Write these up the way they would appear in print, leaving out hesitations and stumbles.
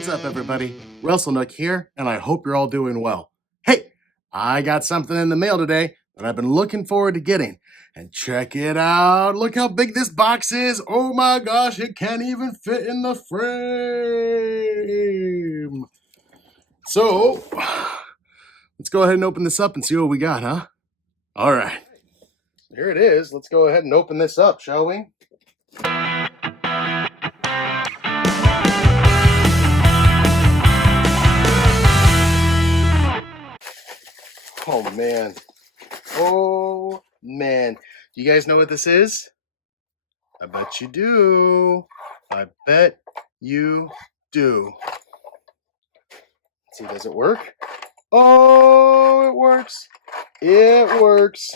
What's up, everybody? Wrestlenook here, and I hope you're all doing well. Hey, I got something in the mail today that I've been looking forward to getting. And check it out. Look how big this box is. Oh my gosh, it can't even fit in the frame. So, let's go ahead and open this up and see what we got, huh? All right. Here it is. Let's go ahead and open this up, shall we? Oh, man. Oh, man. Do you guys know what this is? I bet you do. I bet you do. Let's see, does it work? Oh, it works. It works.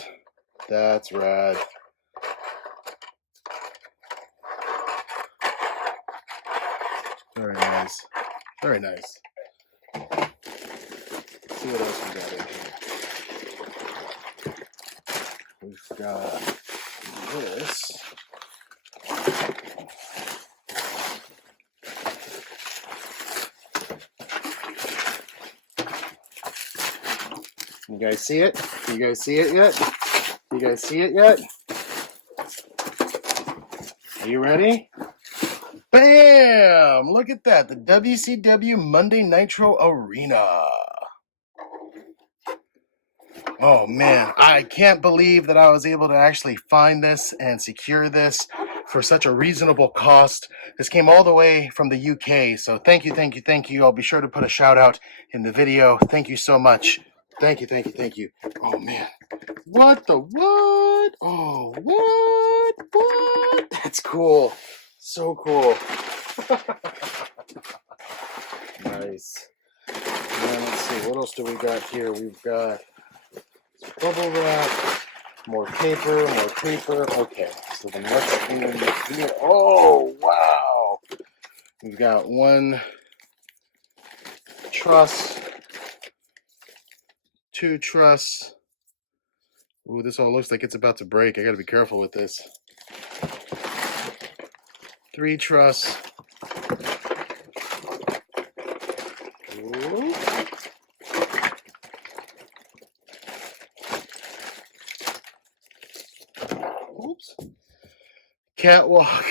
That's rad. Very nice. Very nice. Let's see what else we got in here. We've got this. You guys see it? You guys see it yet? You guys see it yet? Are you ready? Bam! Look at that. The WCW Monday Nitro Arena. Oh man, I can't believe that I was able to actually find this and secure this for such a reasonable cost. This came all the way from the UK, so thank you, thank you, thank you. I'll be sure to put a shout out in the video. Thank you so much. Thank you, thank you, thank you. Oh man, what the what? Oh, what? That's cool. So cool. Nice. And let's see, what else do we got here? We've got bubble wrap, more paper. Okay, so the next thing here. Oh, wow. We've got one truss, two truss. Ooh, this all looks like it's about to break. I gotta be careful with this. Three truss. Ooh. Oops. Catwalk.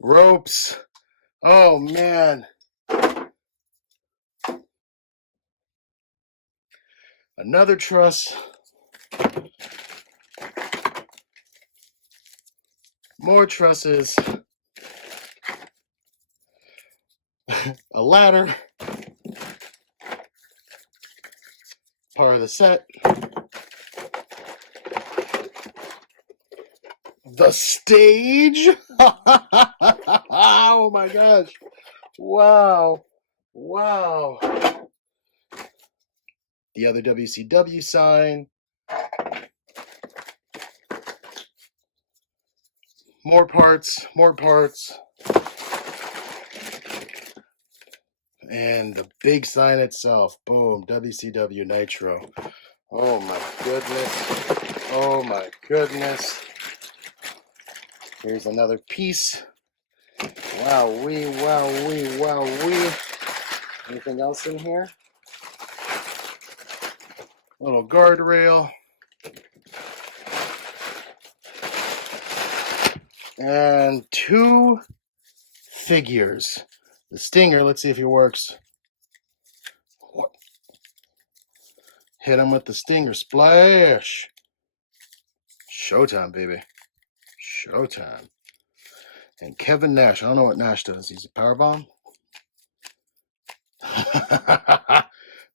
Ropes. Oh, man. Another truss. More trusses. A ladder. Part of the set. The stage. Oh my gosh. Wow. Wow. The other WCW sign. More parts, more parts. And the big sign itself. Boom. WCW Nitro. Oh my goodness. Oh my goodness. Here's another piece. Wow-wee, wow-wee, wow-wee. Anything else in here? Little guardrail. And two figures. The Stinger, let's see if he works. Hit him with the Stinger. Splash. Showtime, baby. Showtime. And Kevin Nash. I don't know what Nash does. He's a powerbomb.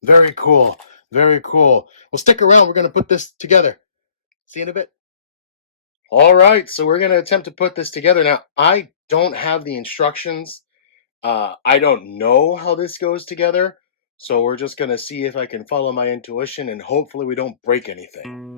Very cool. Very cool. Well, stick around. We're going to put this together. See you in a bit. All right. So we're going to attempt to put this together. Now, I don't have the instructions. I don't know how this goes together. So we're just going to see if I can follow my intuition and hopefully we don't break anything.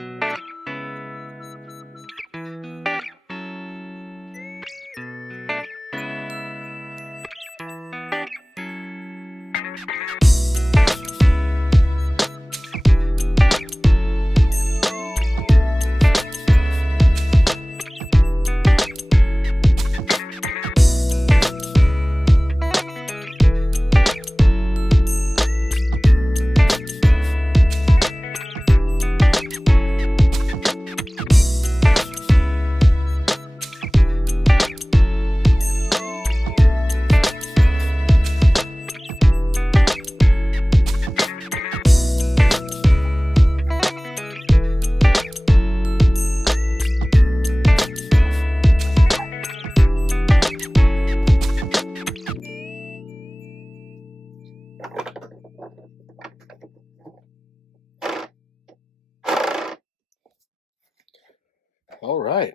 right.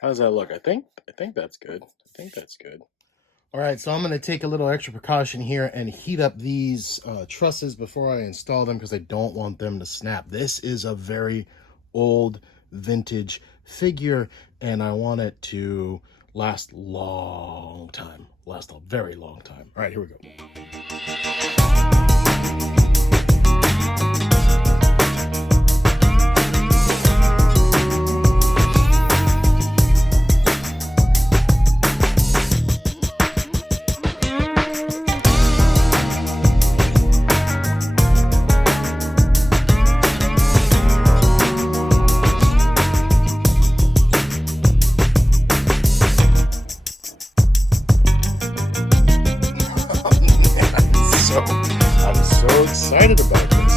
How does that look? I think that's good. I think that's good. All right, so I'm going to take a little extra precaution here and heat up these trusses before I install them because I don't want them to snap. This is a very old vintage figure, and I want it to last long time. Last a very long time. All right, here we go. I'm so excited about this.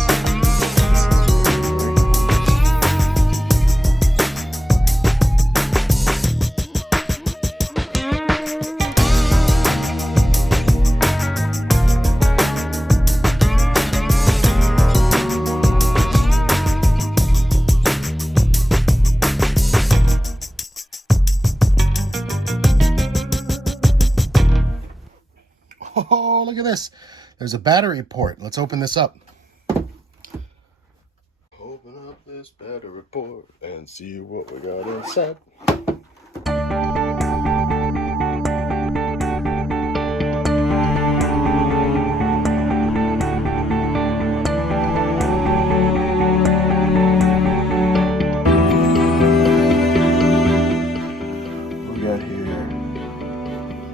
Oh, look at this. There's a battery port. Let's open this up. Open up this battery port and see what we got inside. What we got here?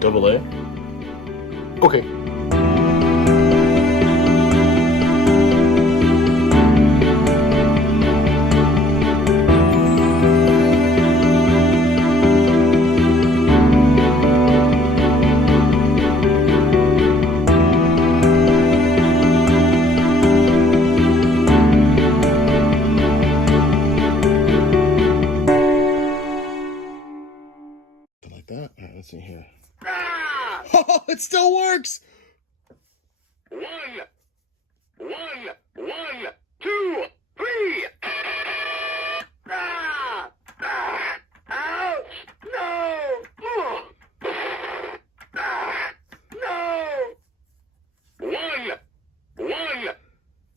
AA? Okay. Like that. All right, let's see here. Oh, it still works. 1, 2, 3. Ouch! No! No!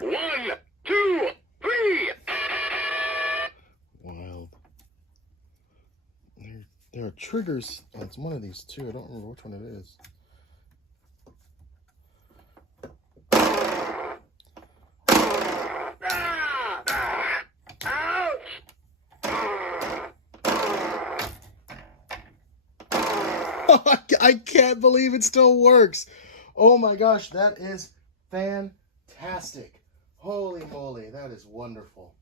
1, 2, 3. Wild. There are triggers. Oh, it's one of these two. I don't remember which one it is. I can't believe it still works. Oh my gosh, that is fantastic. Holy moly, that is wonderful.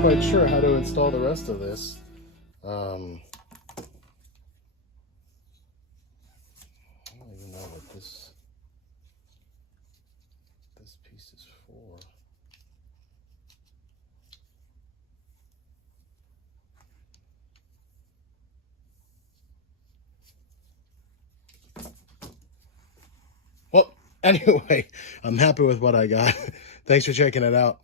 Quite sure how to install the rest of this. I don't even know what this piece is for. Well, anyway, I'm happy with what I got. Thanks for checking it out.